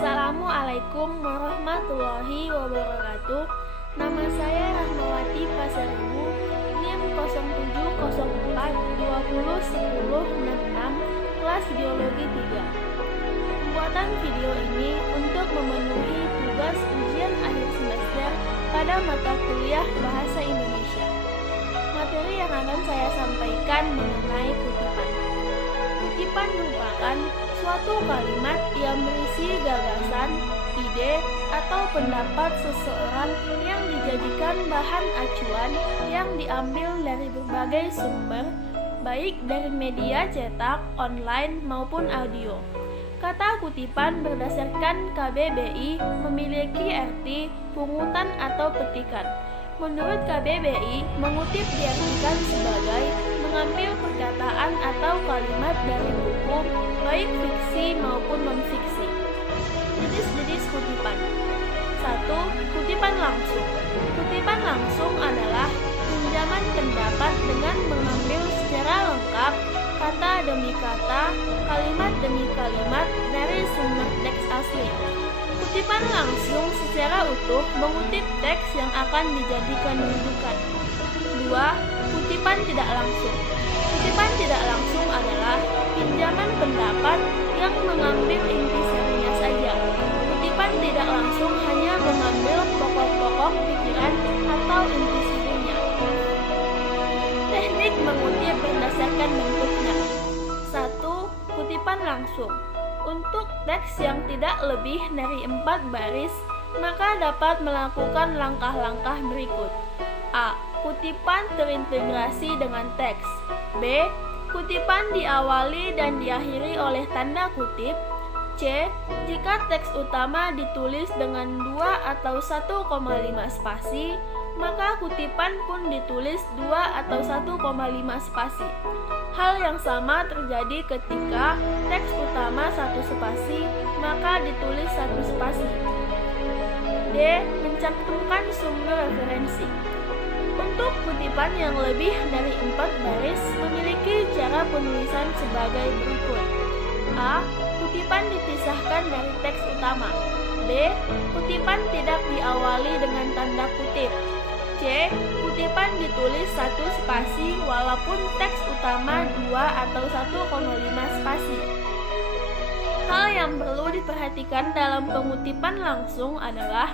Assalamualaikum warahmatullahi wabarakatuh. Nama saya Rahmawati Pasaribu, NIM 0704201066, kelas Biologi 3. Pembuatan video ini untuk memenuhi tugas ujian akhir semester pada mata kuliah Bahasa Indonesia. Materi yang akan saya sampaikan mengenai kutipan. Kutipan merupakan suatu kalimat yang berisi gagasan, ide, atau pendapat seseorang yang dijadikan bahan acuan yang diambil dari berbagai sumber, baik dari media cetak, online, maupun audio. Kata kutipan berdasarkan KBBI memiliki arti pungutan atau petikan. Menurut KBBI, mengutip diartikan sebagai mengambil perkataan atau kalimat dari buku, baik fiksi maupun non-fiksi. Jenis-jenis kutipan. 1. Kutipan langsung. Kutipan langsung adalah pinjaman pendapat dengan mengambil secara lengkap kata demi kata, kalimat demi kalimat dari sumber teks asli. Kutipan langsung secara utuh mengutip teks yang akan dijadikan rujukan. 2. Kutipan tidak langsung. Kutipan tidak langsung adalah pinjaman pendapat yang mengambil intisarinya saja. Kutipan tidak langsung hanya mengambil pokok-pokok pikiran atau intisarinya. Teknik mengutip berdasarkan bentuknya. 1. Kutipan langsung. Untuk teks yang tidak lebih dari 4 baris, maka dapat melakukan langkah-langkah berikut. A. Kutipan terintegrasi dengan teks. B. Kutipan diawali dan diakhiri oleh tanda kutip. C. Jika teks utama ditulis dengan 2 atau 1,5 spasi, maka kutipan pun ditulis 2 atau 1,5 spasi. Hal yang sama terjadi ketika teks utama 1 spasi, maka ditulis 1 spasi. D. Mencantumkan sumber referensi. Untuk kutipan yang lebih dari 4 baris memiliki cara penulisan sebagai berikut. A. Kutipan dipisahkan dari teks utama. B. Kutipan tidak diawali dengan tanda kutip. C. Kutipan ditulis 1 spasi walaupun teks utama 2 atau 1,5 spasi. Hal yang perlu diperhatikan dalam pengutipan langsung adalah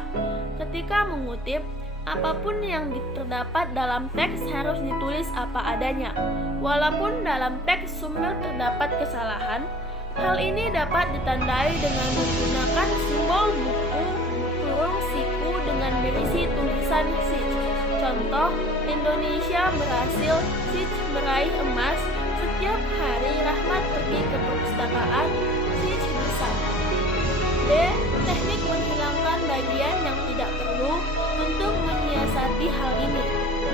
ketika mengutip, apapun yang terdapat dalam teks harus ditulis apa adanya. Walaupun dalam teks sumber terdapat kesalahan, hal ini dapat ditandai dengan menggunakan simbol buku kurung siku dengan berisi tulisan SIJ. Contoh, Indonesia berhasil, SIJ meraih emas, setiap hari Rahmat pergi ke perpustakaan, SIJ bisa. D. Teknik menghilangkan bagian yang tidak perlu. Untuk menyiasati hal ini,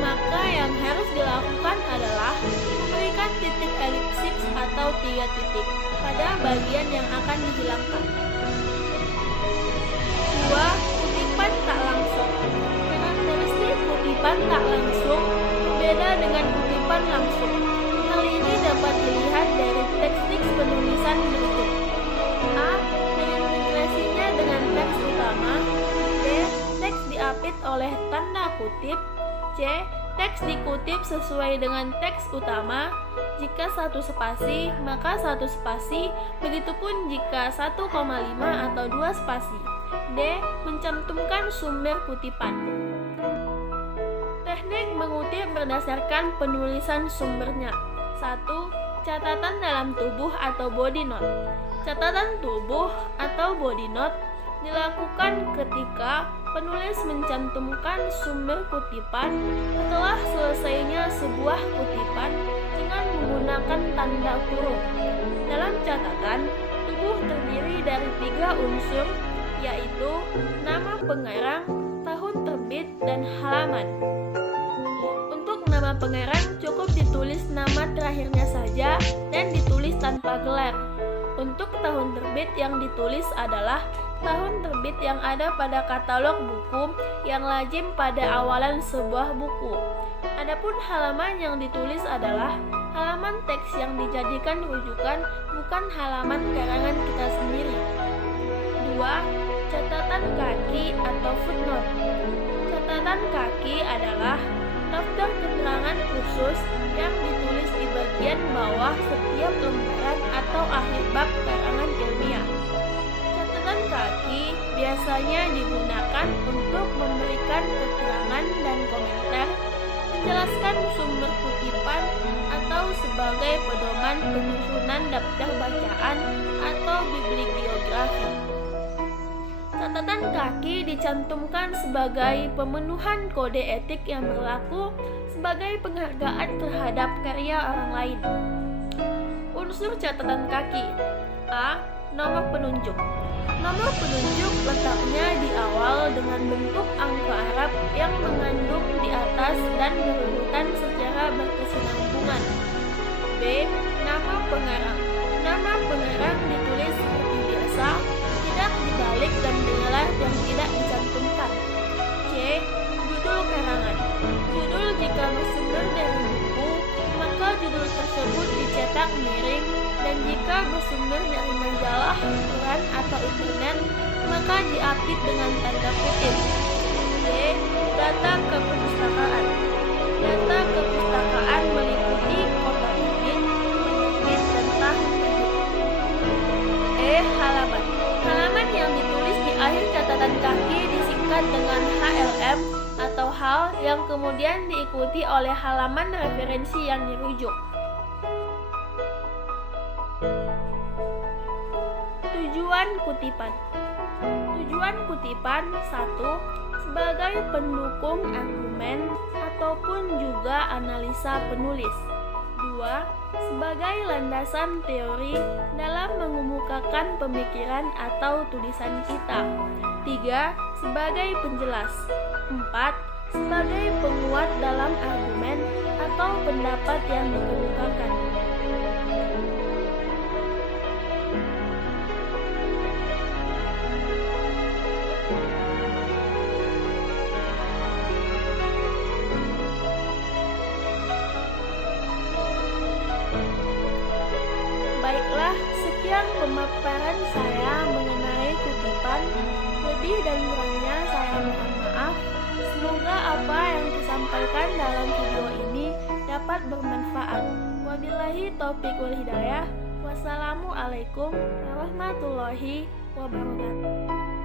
maka yang harus dilakukan adalah memberikan titik elipsis atau 3 titik pada bagian yang akan dihilangkan. 2. Kutipan tak langsung. Karakteristik kutipan tak langsung berbeda dengan kutipan langsung. Hal ini dapat dilihat dari teknik penulisan berikut. A. Terintegrasinya dengan teks utama. B. Teks diapit oleh tanda kutip. C. Teks dikutip sesuai dengan teks utama. Jika 1 spasi, maka 1 spasi, begitupun jika 1,5 atau 2 spasi. D. Mencantumkan sumber kutipan. Teknik mengutip berdasarkan penulisan sumbernya. 1. Catatan dalam tubuh atau body note. Catatan tubuh atau body note dilakukan ketika penulis mencantumkan sumber kutipan setelah selesainya sebuah kutipan dengan menggunakan tanda kurung. Dalam catatan, tubuh terdiri dari 3 unsur, yaitu nama pengarang, tahun terbit, dan halaman. Untuk nama pengarang cukup ditulis nama terakhirnya saja dan ditulis tanpa gelar. Untuk tahun terbit yang ditulis adalah tahun terbit yang ada pada katalog buku yang lazim pada awalan sebuah buku. Adapun halaman yang ditulis adalah halaman teks yang dijadikan rujukan, bukan halaman karangan kita sendiri. 2. 2. Catatan kaki atau footnote. Catatan kaki adalah daftar keterangan khusus yang ditulis di bagian bawah setiap lembaran atau akhir bab karangan ilmiah. Catatan kaki biasanya digunakan untuk memberikan keterangan dan komentar, menjelaskan sumber kutipan, atau sebagai pedoman penyusunan daftar bacaan atau bibliografi. Catatan kaki dicantumkan sebagai pemenuhan kode etik yang berlaku sebagai penghargaan terhadap karya orang lain. Unsur catatan kaki. A. Nomor penunjuk. Nomor penunjuk letaknya di awal dengan bentuk angka Arab yang mengandung di atas dan berurutan secara berkesinambungan. B. Nama pengarang. Nama pengarang ditulis seperti biasa, tidak dibalik dan mengelar yang tidak dicantumkan. C. Judul karangan. Judul jika bersumber dari buku, maka judul tersebut dicetak miring, dan jika bersumber dari majalah, koran, atau internet, maka diapit dengan tanda kutip. D. Data keperpustakaan. Data keperpustakaan meliputi kota terbit, penerbit, dan tahun terbit. E. Halaman. Halaman yang ditulis di akhir catatan kaki disingkat dengan HLM atau hal yang kemudian diikuti oleh halaman referensi yang dirujuk. Tujuan kutipan. Tujuan kutipan 1. Sebagai pendukung argumen ataupun juga analisa penulis. 2. Sebagai landasan teori dalam mengemukakan pemikiran atau tulisan kita. 3. Sebagai penjelas. 4. Sebagai penguat dalam argumen atau pendapat yang dikemukakan. Baiklah, sekian pemaparan saya mengenai kutipan. Lebih dan kurangnya saya mohon maaf. Semoga apa yang disampaikan dalam video ini dapat bermanfaat. Wabillahi taufiq wal hidayah. Wassalamualaikum warahmatullahi wabarakatuh.